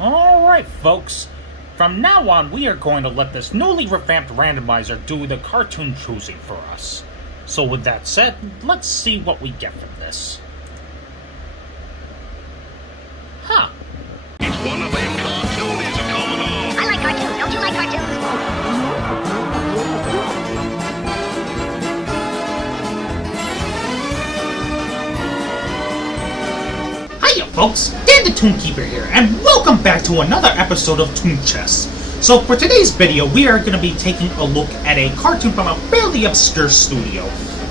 Alright, folks. From now on, we are going to let this newly revamped randomizer do the cartoon choosing for us. So with that said, let's see what we get from this. Huh. It's one of them cartoonies are coming on. I like cartoons. Don't you like cartoons? Hiya folks, Dan the Toon Keeper here, and welcome back to another episode of Toon Chess. So for today's video, we are going to be taking a look at a cartoon from a fairly obscure studio.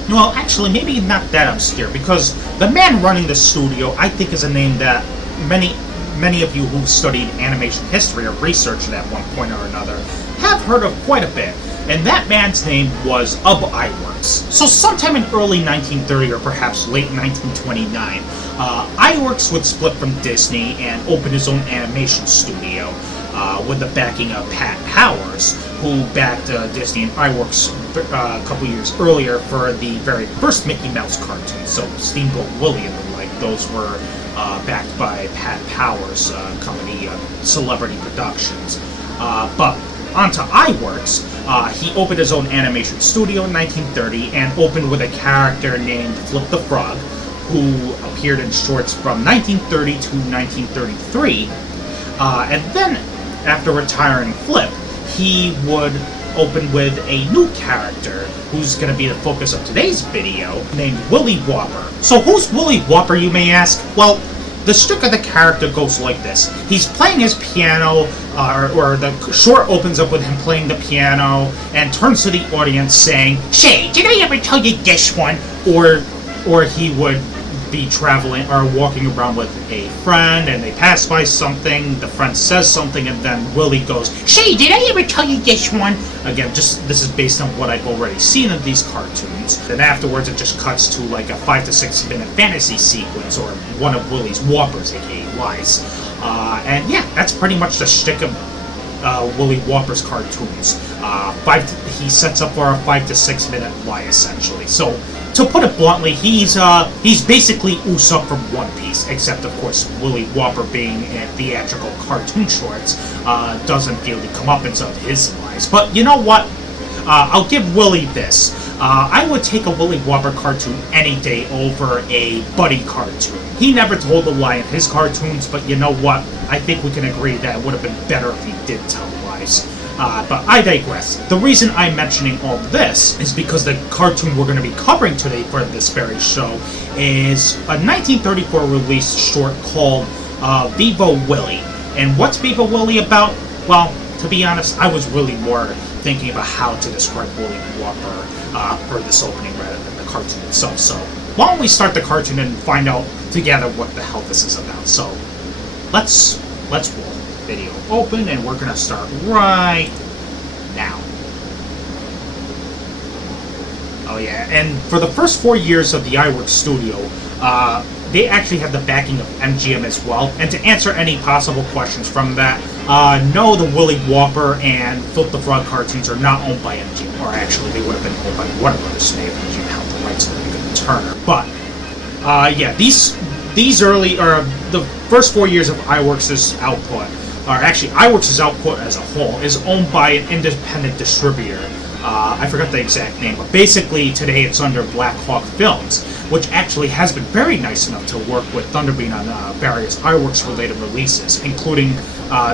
Well, actually, maybe not that obscure, because the man running the studio, I think, is a name that many of you who've studied animation history or researched it at one point or another have heard of quite a bit. And that man's name was Iwerks. So sometime in early 1930 or perhaps late 1929, Iwerks would split from Disney and open his own animation studio with the backing of Pat Powers, who backed Disney and Iwerks a couple years earlier for the very first Mickey Mouse cartoon. So Steamboat Willie and the like, those were backed by Pat Powers' company, Celebrity Productions. But onto Iwerks, he opened his own animation studio in 1930 and opened with a character named Flip the Frog, who appeared in shorts from 1930 to 1933. And then, after retiring Flip, he would open with a new character who's going to be the focus of today's video, named Willie Whopper. So who's Willie Whopper, you may ask? Well, the shtick of the character goes like this. He's playing his piano, or the short opens up with him playing the piano, and turns to the audience saying, "Say, did I ever tell you this one?" Or he would be traveling or walking around with a friend, and they pass by something, the friend says something, and then Willie goes, "Say, did I ever tell you this one?" Again, this is based on what I've already seen in these cartoons. Then afterwards it just cuts to like a 5 to 6 minute fantasy sequence, or one of Willie's Whoppers, aka Lies. And yeah, that's pretty much the shtick of Willie Whopper's cartoons. He sets up for a 5 to 6 minute lie, essentially. So, to put it bluntly, he's basically Usopp from One Piece, except of course Willie Whopper, being in theatrical cartoon shorts, doesn't feel the comeuppance of his lies. But you know what? I'll give Willie this. I would take a Willie Whopper cartoon any day over a Buddy cartoon. He never told a lie in his cartoons, but you know what? I think we can agree that it would have been better if he did tell lies. But I digress. The reason I'm mentioning all this is because the cartoon we're going to be covering today for this very show is a 1934 released short called Viva Willie. And what's Viva Willie about? Well, to be honest, I was really more thinking about how to describe Willie Whopper for this opening rather than the cartoon itself. So why don't we start the cartoon and find out together what the hell this is about. So let's roll. Video open, and we're gonna start right now. Oh yeah, and for the first 4 years of the Iwerks Studio, they actually have the backing of MGM as well. And to answer any possible questions from that, no, the Willie Whopper and Flip the Frog cartoons are not owned by MGM, or actually they would have been owned by Warner Brothers today if MGM held the rights to the Turner. But yeah, these early, or the first 4 years of Iwerks' output, or actually Iwerks' output as a whole, is owned by an independent distributor. I forgot the exact name, but basically today it's under Black Hawk Films, which actually has been very nice enough to work with Thunderbean on various Iwerks-related releases, including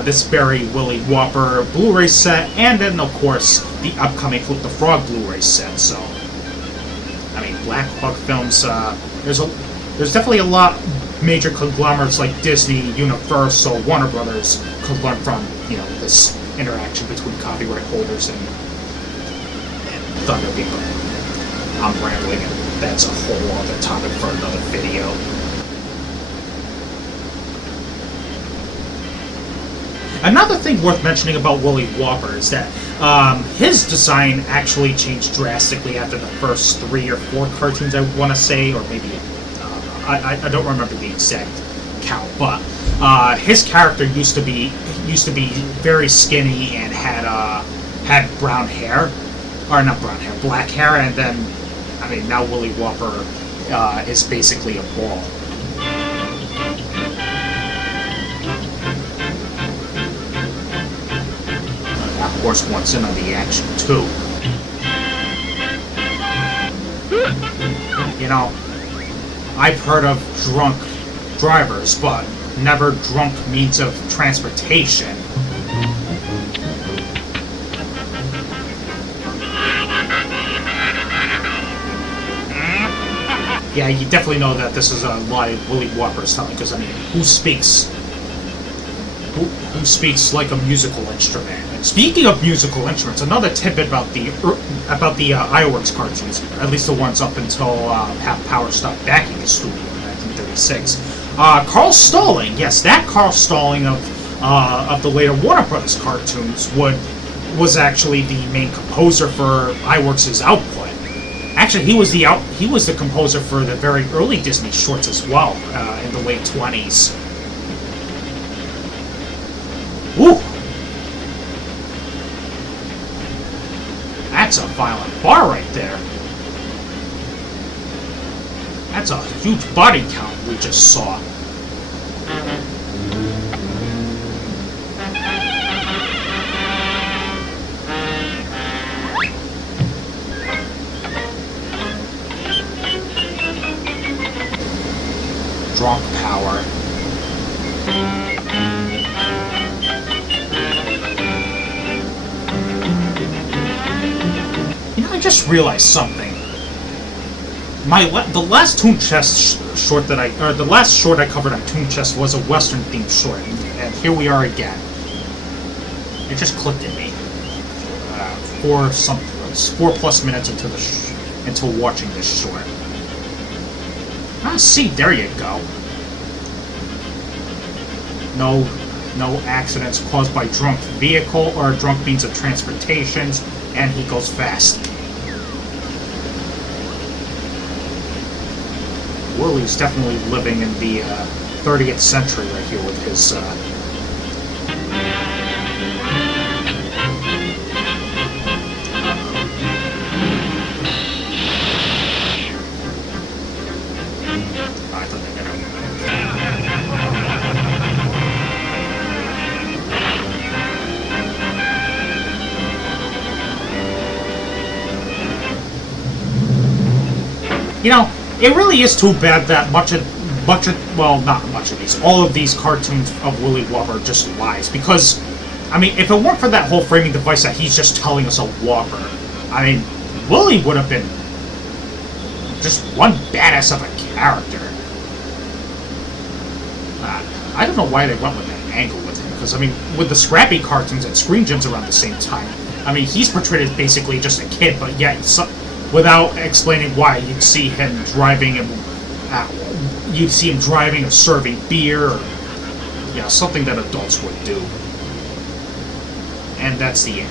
this very Willie Whopper Blu-ray set, and then of course the upcoming Flip the Frog Blu-ray set. So, I mean, Black Hawk Films, there's definitely a lot major conglomerates like Disney, Universal, Warner Brothers could learn from, you know, this interaction between copyright holders and Thunderbean. But I'm rambling, and that's a whole other topic for another video. Another thing worth mentioning about Willie Whopper is that his design actually changed drastically after the first 3 or 4 cartoons, I want to say, or maybe I don't remember the exact count, but his character used to be very skinny and had brown hair, or not brown hair, black hair, and then I mean now Willie Whopper is basically a ball. course, wants in on the action, too. You know, I've heard of drunk drivers, but never drunk means of transportation. Yeah, you definitely know that this is a lie Willie Whopper is telling, because, I mean, who speaks like a musical instrument? And speaking of musical instruments, another tidbit about the Iwerks cartoons, at least the ones up until Power stopped backing the studio in 1936. Carl Stalling, yes, that Carl Stalling of the later Warner Brothers cartoons was actually the main composer for Iwerks' output. Actually, he was the composer for the very early Disney shorts as well, in the late 20s. Ooh! That's a violent bar right there. That's a huge body count we just saw. Drunk power. You know, I just realized something. The last Toon Chest short the last short I covered on Toon Chest was a Western themed short, and here we are again. It just clicked in me. 4+ minutes into watching this short. See, there you go. No accidents caused by drunk vehicle or drunk means of transportation, and he goes fast. Willie's definitely living in the 30th century right here with his You know, it really is too bad that well, not much of these, all of these cartoons of Willie Whopper just lies, because, I mean, if it weren't for that whole framing device that he's just telling us a Whopper, I mean, Willie would have been just one badass of a character. I don't know why they went with that angle with him, because, I mean, with the Scrappy cartoons and Screen Gems around the same time, I mean, he's portrayed as basically just a kid, but yet, without explaining why, you'd see him driving or serving beer, or, yeah, something that adults would do. And that's the end.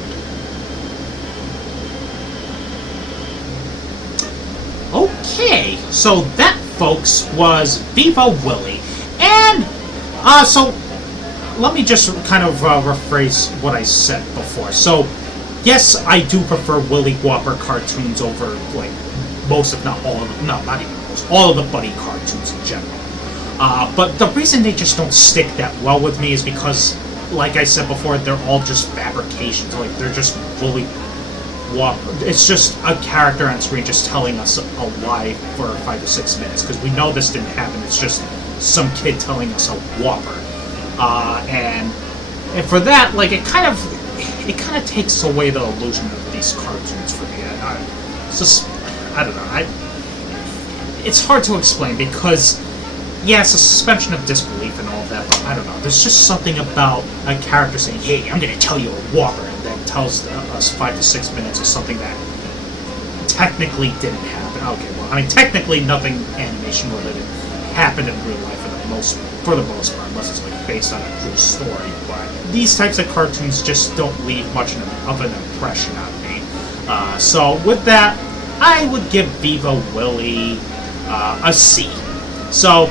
Okay, so that, folks, was Viva Willie. And, so, let me just kind of rephrase what I said before. So, yes, I do prefer Willie Whopper cartoons over, like, most, if not all of them. No, not even most. All of the Buddy cartoons in general. But the reason they just don't stick that well with me is because, like I said before, they're all just fabrications. Like, they're just Willie Whopper. It's just a character on screen just telling us a lie for 5 to 6 minutes. Because we know this didn't happen. It's just some kid telling us a Whopper. And for that, like, it kind of takes away the illusion of these cartoons for me. It's just, I don't know. It's hard to explain because, yeah, it's a suspension of disbelief and all of that, but I don't know. There's just something about a character saying, hey, I'm going to tell you a Whopper, and then tells us 5 to 6 minutes of something that technically didn't happen. Okay, well, I mean, technically nothing animation-related happened in real life for the most part, unless it's like based on a true story, but these types of cartoons just don't leave much of an impression on me. So with that, I would give Viva Willie a C. So,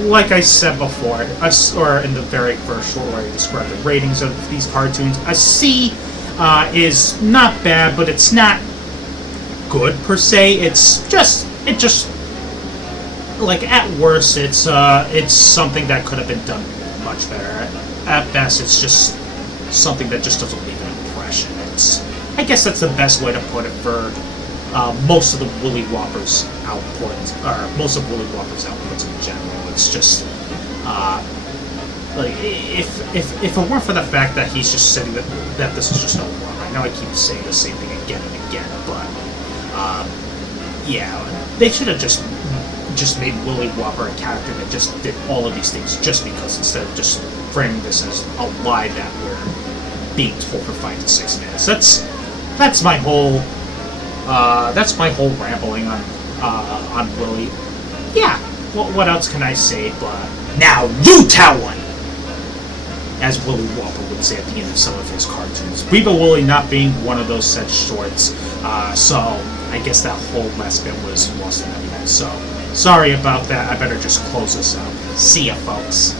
like I said before, or in the very first short where I described the ratings of these cartoons, a C is not bad, but it's not good per se. It just like, at worst, it's something that could have been done much better. At best, it's just something that just doesn't leave an impression. fashion. I guess that's the best way to put it for most of the Willie Whopper's output, or most of Willie Whopper's outputs in general. It's just like if it weren't for the fact that he's just saying that this is just a war. I know I keep saying the same thing again and again, but yeah, they should have just made Willie Whopper a character that just did all of these things just because, instead of just framing this as a lie that we're being told for 5 to 6 minutes. That's my whole rambling on Willie. Yeah, what else can I say? But now you tell one, as Willie Whopper would say at the end of some of his cartoons. Viva Willie not being one of those said shorts, so I guess that whole last bit was lost in everything. So sorry about that. I better just close this out. See ya, folks.